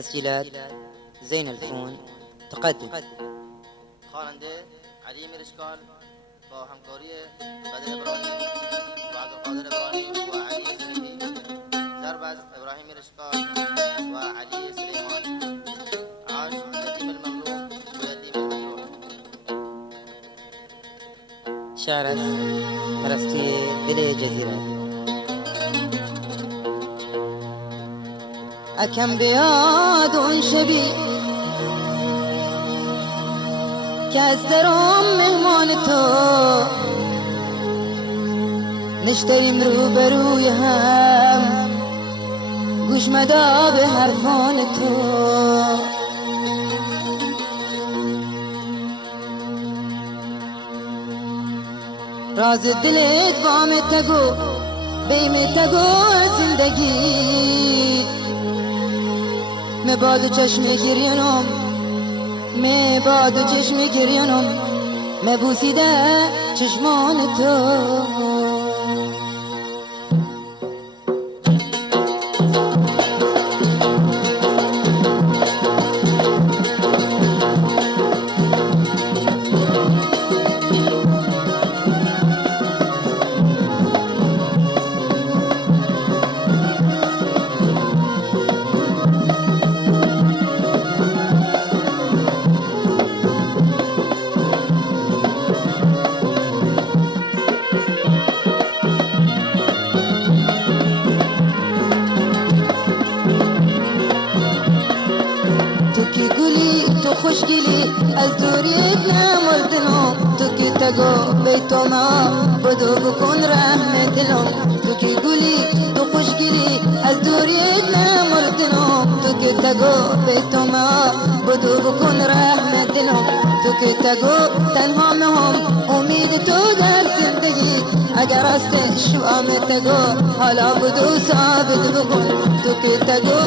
تسجيلات زين الفون تقدم خواننده علی میرشکال با همکاری بدر ابراهیم و عبدالقادر ابراهیم و علی سلیمی، ضرب از ابراهیم میرشکال و علی سلیمان. عاش یتیم المملوک و یتیم المجروح. شعر از پرستوی دل جزیره. اکم بیاد اون شبی که از درام مهمان تو نشتریم روبروی هم، گوش مدا به حرفان تو. راز دلت وام تگو بیم تگو زندگی مبادو چشم گریانم، مبادو چشم گریانم، مبوسیده چشمان تو. خوشگلی از دوریت نمردنم، تو که تگو بیتو ما بدو بکن رحم دلم. تو که گلی تو خوشگلی از دوریت نمردنم، تو که تگو بیتو ما بدو بکن رحم دلم. تو که تگو تنها مهم امید تو در زندگی، اگر است شوام تگو حالا بدو ثابت بکن. تو که تگو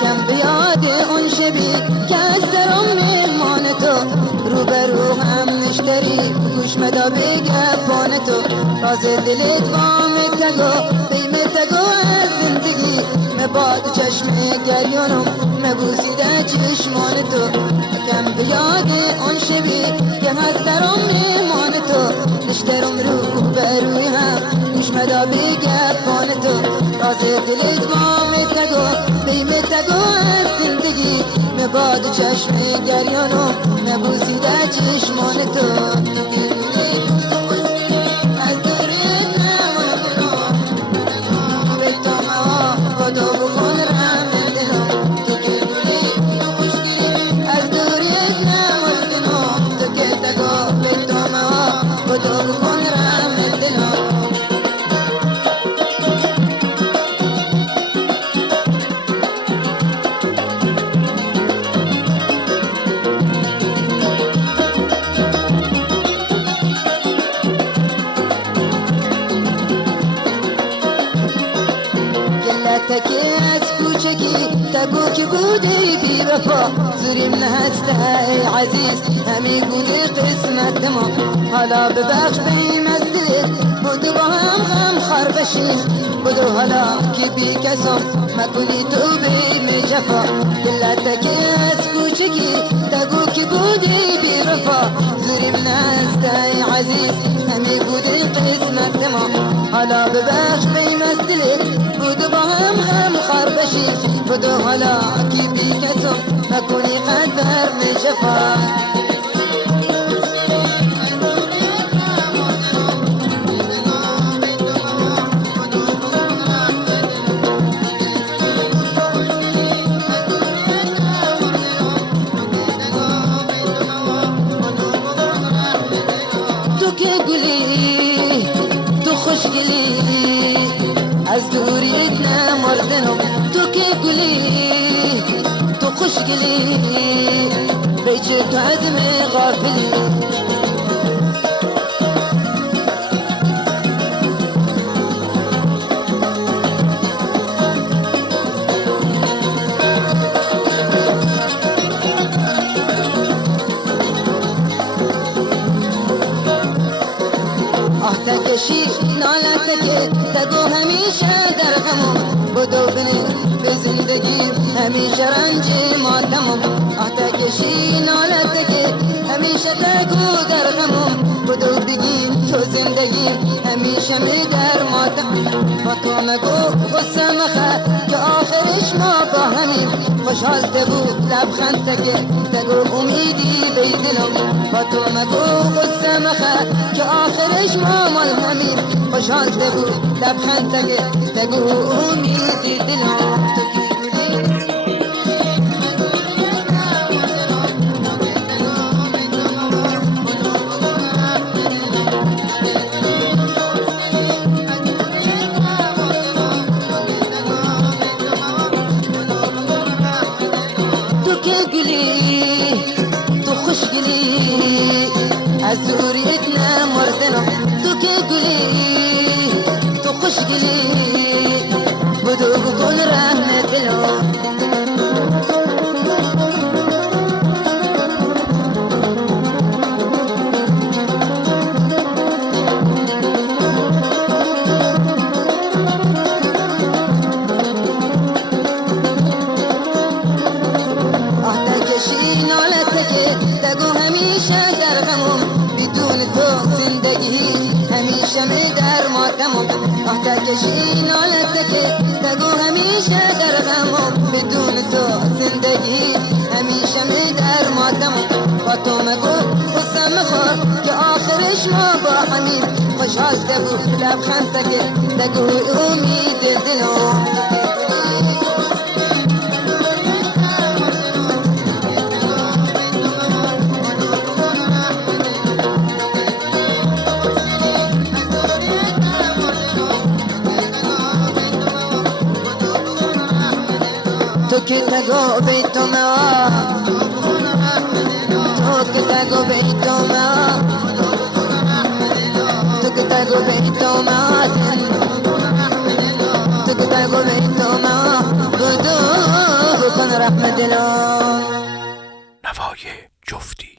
کم بیاد اون شبی که از درم مهمان تو روبرو هم نشتری، گوش مدا بگه پان تو. راز دلت وام تگو بیم تگو از زندگی مباد چشم گریانم، مبوسیده چشمان تو. کم بیاد اون شبی که از درم مهمان تو نشترم روبروی هم، گوش مدا بگه پان تو. راز دلت وام تگو بیم تگو از زندگی مباد چشم گریانم، مبوسیده چشمان تو. از دوریت نمردنم، بیتو ما بدو بکن رحم دلم. تو که گلی تو خوشگلی از دوریت نمردنم، تو که تگو بیتو ما بدو بکن رحم دلم. تکی از کوچکی تگو که بودی بی وفا، زوریم نهسته ای عزیز همی بودی قسمت ما. حالا ببخش بیم از دلت بودو با هم غم خار بشیم، بدو حالا که بی کسم مکنی تو بیم جفا. دلت تکی از کوچکی تگو که بودی بی وفا، زوریم نهسته ای عزیز همی بودی قسمت ما. حالا ببخش بیم از دلت بودو با هم خار بشیم، بدو حالا که بی کسم مکنی قدر می جفا. تو که گلی تو خوشگلی مرزنم تو که گلی تو خوش گلی بیچه تو عزم غافلی تکشی نالت که تگو همیشه در غمم بدو بنی به زندگی همیشه رنج ماتمم تکشی نالت که همیشه تگو در غمم بدو بگی تو زندگی همیشه می در ماتم با تو مگو غصه مخه که آخرش ما با همیم خوشحال تگو لبخند تگه تگو امیدی بیدلم با تو مگو غصه مخه که آخرش ما مال همیم خوشحال تگو لبخند تگه تگو امیدی دلم تو کی گلی تو خوش گلی از دوریتنا مردنا تو که گلی تو خوش گلی بدو بکن رحمت دلو همیشه می در ماتمم تکشی نالت که تگو همیشه در غمم بدون تو زندگی همیشه می در ماتمم با تو مگو غصه مخور که آخرش ما با همین خوشحال تگو لبخند تگه تگو امید دلم تو که تگو بیتو ما تو که تگو بیتو ما تو که تگو بیتو ما تو که تگو بیتو ما بدو بکن رحمت دلم نوای جفتی